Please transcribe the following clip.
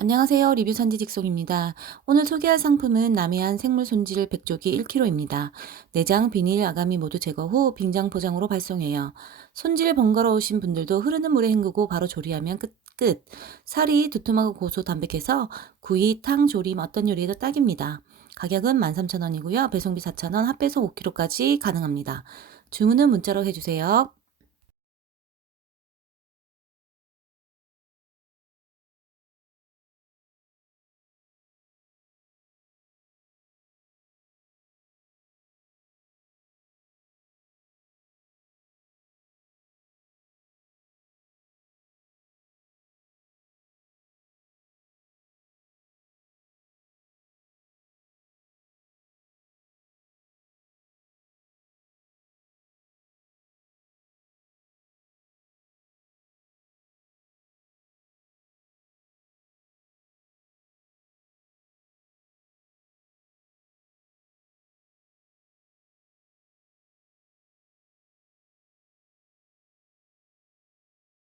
안녕하세요. 리뷰 선지 직송입니다. 오늘 소개할 상품은 남해안 생물 손질 백조기 1kg입니다. 내장, 비닐, 아가미 모두 제거 후 빙장 포장으로 발송해요. 손질 번거로우신 분들도 흐르는 물에 헹구고 바로 조리하면 끝. 끝. 살이 두툼하고 고소 담백해서 구이, 탕, 조림 어떤 요리에도 딱입니다. 가격은 13,000원이고요. 배송비 4,000원, 합배송 5kg까지 가능합니다. 주문은 문자로 해주세요.